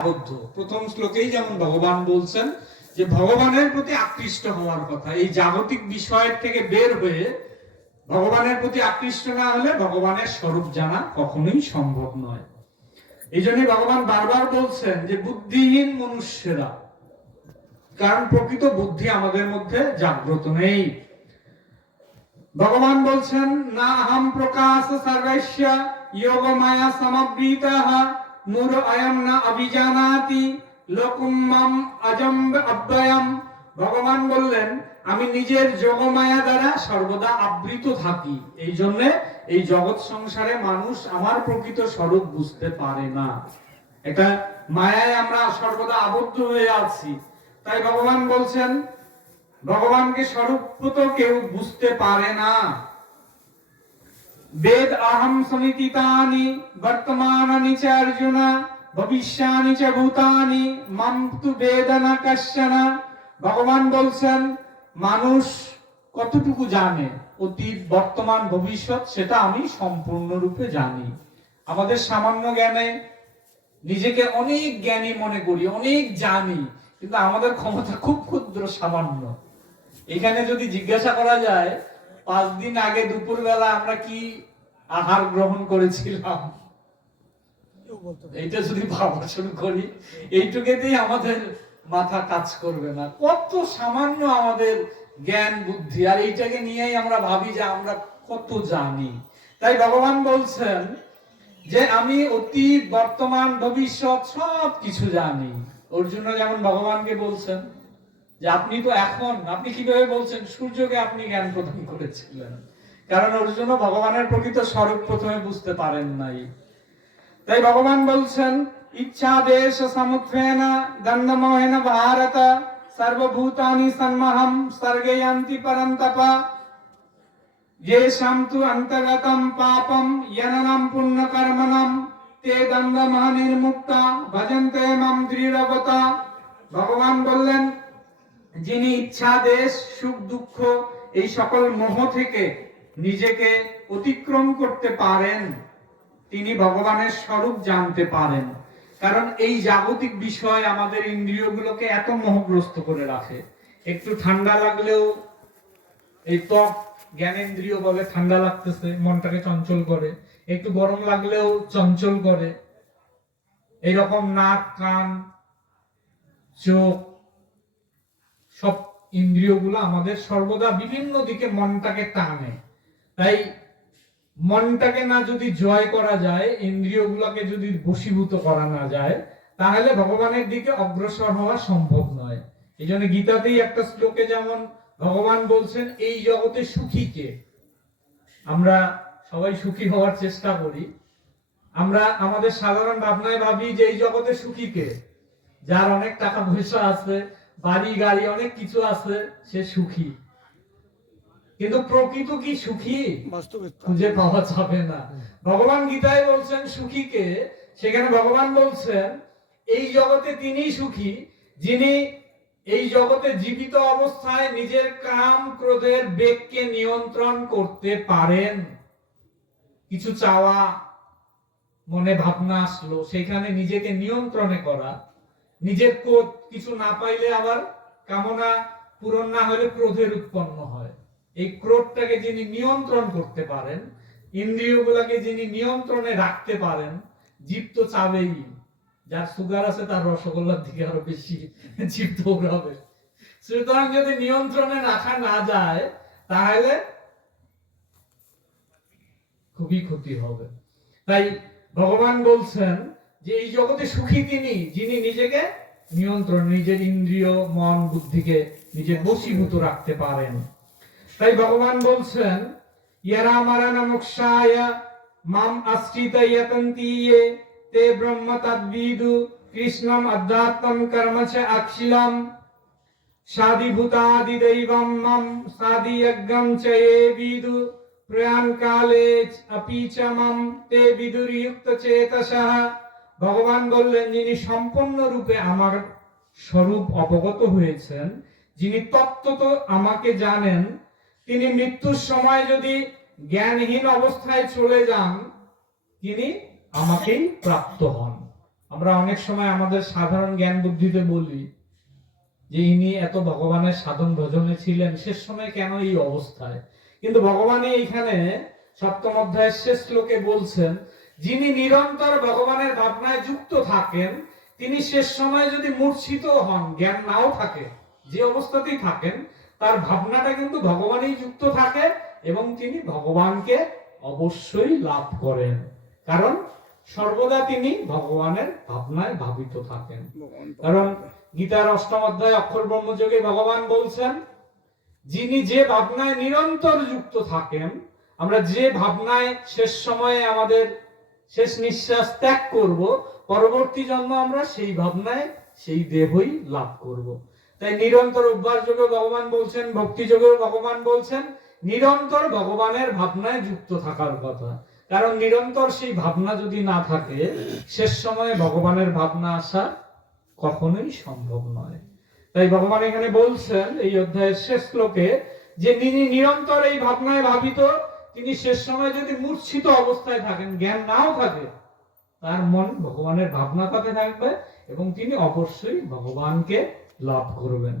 আবদ্ধ। প্রথম শ্লোকেই যেমন ভগবান বলছেন যে ভগবানের প্রতি আকৃষ্ট হওয়ার কথা। এই জাগতিক বিষয়ের থেকে বের হয়ে ভগবানের প্রতি আকৃষ্ট না হলে ভগবানের স্বরূপ জানা কখনোই সম্ভব নয়। এই জন্যই ভগবান বারবার বলছেন যে বুদ্ধিহীন মনুষ্যরা, কারণ প্রকৃত বুদ্ধি আমাদের মধ্যে জাগ্রত নেই। ভগবান বলছেন, না আহম প্রকাশ সর্বস্য মায়া অয়ম না অভিজানাতি লোকুম মাম অজম ভগবান বললেন, আমি নিজের যোগমায়া দ্বারা সর্বদা আবৃত থাকি। এই জন্য এই জগৎ সংসারে মানুষ আমার প্রকৃত স্বরূপ বুঝতে পারে না। এটা মায়ায় আমরা সর্বদা আবদ্ধ হয়ে আছি। তাই ভগবান বলছেন, ভগবানকে স্বরূপ কেউ বুঝতে পারে না। বেদ অহম সমিতিতানি বর্তমানানি চ অর্জুন ভবিষ্যানি চ ভূতানি মাম তু বেদ না কশ্যন ভগবান বলছেন মানুষ কতটুকু জানে? অতীত, বর্তমান, ভবিষ্যৎ, সেটা আমি সম্পূর্ণরূপে জানি। আমাদের সামান্য জ্ঞানে নিজেকে অনেক জ্ঞানী মনে করি, অনেক জানি, কিন্তু আমাদের ক্ষমতা খুব ক্ষুদ্র সামান্য। এখানে যদি জিজ্ঞাসা করা যায় পাঁচ দিন আগে দুপুরবেলা আমরা কি আহার গ্রহণ করেছিলাম? এইটা যদি ভাবা শুরু করি এইটুকুতেই আমাদের মাথা কাজ করবে না। কত সামান্য আমাদের জ্ঞান বুদ্ধি আর এইটাকে নিয়েই আমরা ভাবি যে আমরা কত জানি। তাই ভগবান বলছেন যে আমি অতীত বর্তমান ভবিষ্যৎ সব কিছু জানি। অর্জুন যেমন ভগবানকে বলছেন যে আপনি তো এখন আপনি কিভাবে বলছেন সূর্যকে আপনি জ্ঞান প্রদান করেছিলেন কারণ অর্জুন ভগবানের প্রকৃত স্বরূপ প্রথমে বুঝতে পারেন নাই তাই ভগবান বলছেন ইচ্ছা দেশ সমুত্রেণ দণ্ডমোহেন ভারত সর্বভূতানি সন্মহম স্বর্গেয়ান্তি পরন্তপা येषां तु अन्तर्गतं पापं यननं पुण्यकर्मणं ते दण्डमः নির্মুক্তা ভজন্তে মাম দৃঢ়গতা ভগবান বললেন যিনি ইচ্ছা, দেশ, সুখ, দুঃখ, এই সকল মোহ থেকে নিজেকে অতিক্রম করতে পারেন, তিনি ভগবানের স্বরূপ জানতে পারেন। কারণ এই জাগতিক বিষয় আমাদের ইন্দ্রিয়গুলোকে এত মোহগ্রস্ত করে রাখে। একটু ঠান্ডা লাগলেও এই ত্বক, জ্ঞানেন্দ্রিয় ভাবে ঠান্ডা লাগতেছে, মনটাকে চঞ্চল করে। একটু গরম লাগলেও চঞ্চল করে। এইরকম নাক, কান, চোখ সব ইন্দ্রিয়গুলো আমাদের সর্বদা বিভিন্ন দিকে মনটাকে টানে। তাই মনটাকে না যদি জয় করা যায়, ইন্দ্রিয়গুলোকে যদি বশীভূত করা না যায়, তাহলে ভগবানের দিকে অগ্রসর হওয়া সম্ভব নয়। এই জন্য গীতাতেই একটা শ্লোকে যেমন ভগবান বলছেন, এই জগতে সুখী কে? আমরা সবাই সুখী হওয়ার চেষ্টা করি। আমরা আমাদের সাধারণ ভাবনায় ভাবি যে, এই জগতে সুখী কে? যার অনেক টাকা পয়সা আছে বাড়ি গাড়ি অনেক কিছু আছে সে সুখী। কিন্তু প্রকৃত কি সুখী? খুঁজে পাওয়া যাবে না। ভগবান গীতায় বলছেন সুখীকে সেখানে ভগবান বলছেন এই জগতে তিনি সুখী যিনি এই জগতে জীবিত অবস্থায় নিজের কাম ক্রোধের বেগকে নিয়ন্ত্রণ করতে পারেন। কিছু চাওয়া মনে ভাবনা আসলো সেখানে নিজেকে নিয়ন্ত্রণে করা। নিজের ক্রোধ কিছু না পাইলে আবার কামনা পূরণ না হলে ক্রোধের উৎপন্ন হয়। এই ক্রোধটাকে যিনি নিয়ন্ত্রণ করতে পারেন, ইন্দ্রিয়গুলোকে যিনি নিয়ন্ত্রণে রাখতে পারেন, জীব তো চাবেই। যার সুগার আছে, তার রসগোল্লার দিকে আরও বেশি জীব দৌড়াবে। সুতরাং যদি নিয়ন্ত্রণে রাখা না যায়, তাহলে খুবই ক্ষতি হবে। তাই ভগবান বলছেন যে এই জগতে সুখী তিনি, যিনি নিজেকে নিয়ন্ত্রণ, নিজের ইন্দ্রিয়, মন, বুদ্ধিকে নিজের বশীভূত রাখতে পারেন। তাই ভগবান বলছেন, ইয়ারা মারণ মোক্ষায়, মাম ইয়ে তে ব্রহ্ম তদ্বিদু, কৃষ্ণম দৈবম মম সাদি যজ্ঞম চ ये বিদু, প্রয়াণ কালে অপি চ মম, তে বিদুর্যুক্ত চেতসঃ ভগবান বললেন, যিনি সম্পূর্ণ রূপে আমার স্বরূপ অবগত হয়েছেন, যিনি তত্ত্বত আমাকে জানেন, তিনি মৃত্যুর সময় যদি জ্ঞানহীন অবস্থায় চলে যান, তিনি আমাকেই প্রাপ্ত হন। আমরা অনেক সময় আমাদের সাধারণ জ্ঞান বুদ্ধিতে বলি যে, ইনি এত ভগবানের সাধন ভজনে ছিলেন, শেষ সময় কেন এই অবস্থায়? কিন্তু ভগবানই এইখানে সপ্তম অধ্যায়ের শেষ শ্লোকে বলছেন যিনি নিরন্তর ভগবানের ভাবনায় যুক্ত থাকেন তিনি শেষ সময়ে যদি মূর্ছিত হন জ্ঞান নাও থাকে যে অবস্থাতেই থাকেন তার ভাবনাটা কিন্তু ভগবানেই যুক্ত থাকে এবং তিনি ভগবানকে অবশ্যই লাভ করেন। কারণ সর্বদা তিনি ভগবানের ভাবনায় ভাবিত থাকেন। কারণ গীতার অষ্টম অধ্যায় অক্ষর ব্রহ্মযোগে ভগবান বলছেন যিনি যে ভাবনায় নিরন্তর যুক্ত থাকেন আমরা যে ভাবনায় শেষ সময়ে আমাদের শেষ নিঃশ্বাস ত্যাগ করব, পরবর্তী জন্ম আমরা সেই ভাবনায়, সেই দেহই লাভ করব। তাই নিরন্তর অভ্যাস যোগে ভগবান বলছেন, ভক্তি যোগেও ভগবান বলছেন, নিরন্তর ভগবানের ভাবনায় যুক্ত থাকার কথা। কারণ নিরন্তর সেই ভাবনা যদি না থাকে, শেষ সময়ে ভগবানের ভাবনা আসা কখনোই সম্ভব নয়। তাই ভগবান এখানে বলছেন, এই অধ্যায়ের শেষ শ্লোকে, যে তিনি নিরন্তর এই ভাবনায় ভাবিত তিনি শেষ সময় যদি মূর্ছিত অবস্থায় থাকেন, জ্ঞান নাও থাকে, তার মন ভগবানের ভাবনা তাতে থাকবে এবং তিনি অবশ্যই ভগবানকে লাভ করবেন।